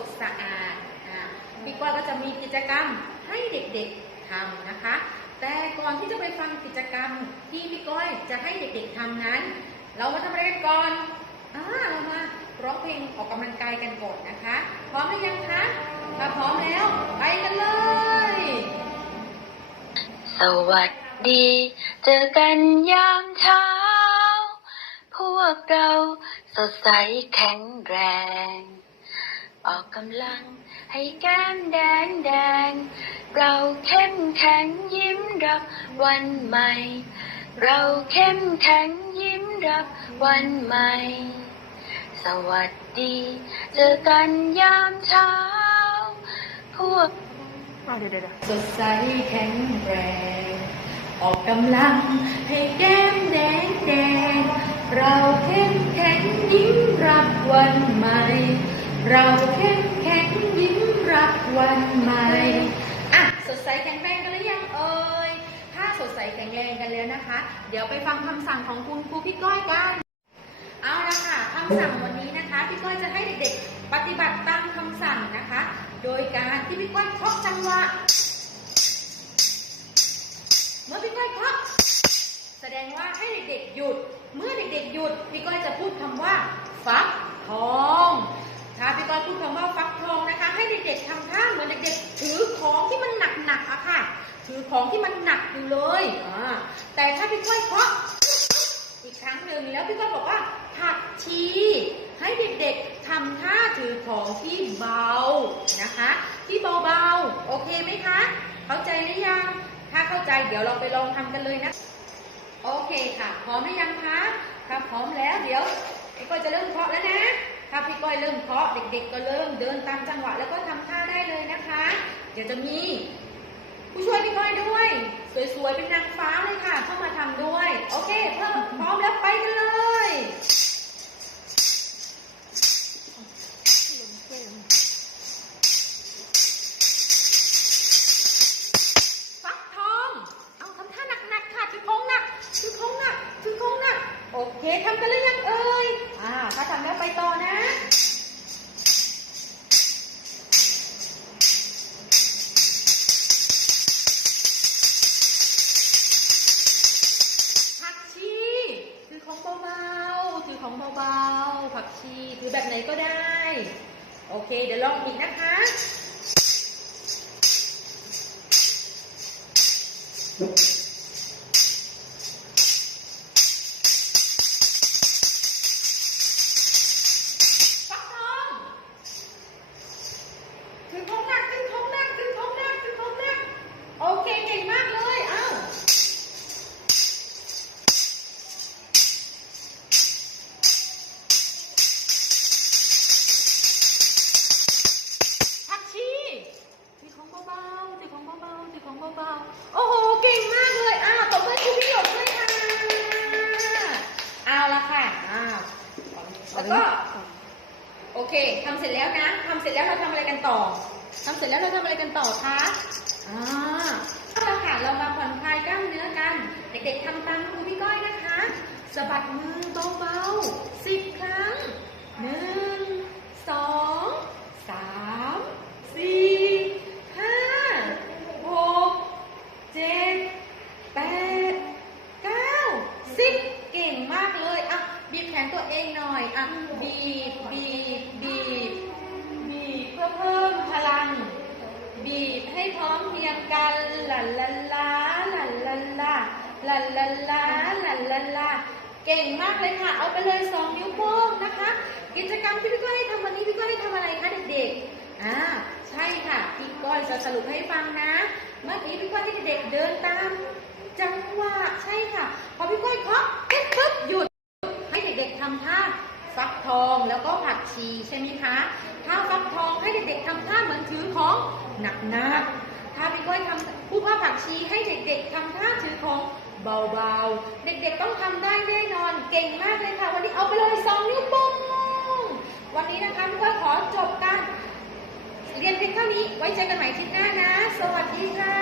ดสะอาดพี่ก้อยก็จะมีกิจกรรมให้เด็กๆทำนะคะ แต่ก่อนที่จะไปฟังกิจกรรมที่พี่ก้อยจะให้เด็กๆทำนั้น เรามาทำอะไรกันก่อนอเรามาร้องเพลงออกกำลังกายกันก่อนนะคะ พร้อมหรือยังคะถ้าพร้อมแล้ว ไปกันเลย สวัสดี เจอกันยามเช้า พวกเราสดใสแข็งแรง ออกกำลังให้แก้มแดงแดง เราเข้มแข็งยิ้มรับวันใหม่ เราเข้มแข็งยิ้มรับวันใหม่ สวัสดี เจอกันยามเช้า พวกสดใสแข็งแรง ออกกำลังให้แก้มแดงแดง เราเข้มแข็งยิ้มรับวันใหม่ เราเข้มแข็งยิ้มรับวันใหม่อะสดใสแข็งแรงกันหรือยังเอ่ยถ้าสดใสแข็งแรงกันแล้วนะคะ เดี๋ยวไปฟังคำสั่งของคุณครูพี่ก้อยกัน เอาละค่ะคำสั่งวันนี้นะคะพี่ก้อยจะให้เด็กๆ ปฏิบัติตามคำสั่งนะคะ โดยการที่พี่ก้อยเคาะจังหวะเมื่อพี่ก้อยเคาะแสดงว่าให้เด็กๆหยุด เมื่อเด็กๆหยุดพี่ก้อยจะพูดคำว่าฟัก ถือของที่มันหนักอยู่เลยอ่าแต่ถ้าพี่ก้อยเคาะอีกครั้งหนึ่งแล้วพี่ก้อยบอกว่าผักชีให้เด็กๆทำท่าถือของที่เบานะคะ ที่เบาๆ โอเคไหมคะ เข้าใจหรือยัง ถ้าเข้าใจเดี๋ยวเราไปลองทำกันเลยนะ โอเคค่ะ พร้อมหรือยังคะถ้าพร้อมแล้วเดี๋ยวพี่ก้อยจะเริ่มเคาะแล้วนะ ถ้าพี่ก้อยเริ่มเคาะเด็ก ๆ ก็เริ่มเดินตามจังหวะแล้วก็ทำท่าได้เลยนะคะ เดี๋ยวจะมี ผู้ช่วยพี่ก้อยด้วย สวยๆ เป็นนางฟ้าเลยค่ะ เข้ามาทำด้วย โอเค เพิ่มพร้อมแล้วไปกันเลย ของเบาๆผักชีหรือแบบไหนก็ได้ โอเค เดี๋ยวลองอีกนะคะ ของเบาๆ โอ้โห เก่งมากเลย อ้าวตบมือครูพี่หยกด้วยค่ะ เอาละค่ะ อ้าว แล้วก็ โอเคทำเสร็จแล้วนะทำเสร็จแล้วเราทำอะไรกันต่อทำเสร็จแล้วเราทำอะไรกันต่อคะ อ่าเอาละค่ะ เรามาผ่อนคลายกล้ามเนื้อกัน เด็กๆทำตามครูพี่ก้อยนะคะสะบัดมือเบาๆสิบครั้งหนึ่งสองสามสี่ห้าหกเจ็ดแปด เก้าสิบเก่งมากเลย อะ บีบแขนตัวเองหน่อย อะ บีบ บีบ บีบ บีบเพื่อเพิ่มพลัง บีบให้พร้อมเพรียงกันลันลันลาลันลันลา ลันลันลาลันลันลาเก่งมากเลยค่ะ เอาไปเลยสองนิ้วโป้งนะคะ กิจกรรมที่พี่ก้อยให้ทำวันนี้พี่ก้อยให้ทำอะไรคะเด็กๆอ่าใช่ค่ะพี่ก้อยจะสรุปให้ฟังนะ เมื่อกี้พี่ก้อยให้เด็กๆเดินตามจังหวะใช่ค่ะ พอพี่ก้อยเคาะปุ๊บปุ๊บหยุดให้เด็กๆทำท่าฟักทองแล้วก็ผักชีใช่ไหมคะถ้าฟักทองให้เด็กๆทำท่าเหมือนถือของหนักๆถ้าพี่ก้อยทำพูดว่าผักชีให้เด็กๆทำท่าถือของ เบาๆ เด็กๆต้องทำได้แน่นอนเก่งมากเลยค่ะ วันนี้เอาไปเลยสองนิ้วโป้งวันนี้นะคะพี่ก็ขอจบการเรียนเพียงเท่านี้ไว้เจอกันใหม่คลิปหน้านะ สวัสดีค่ะ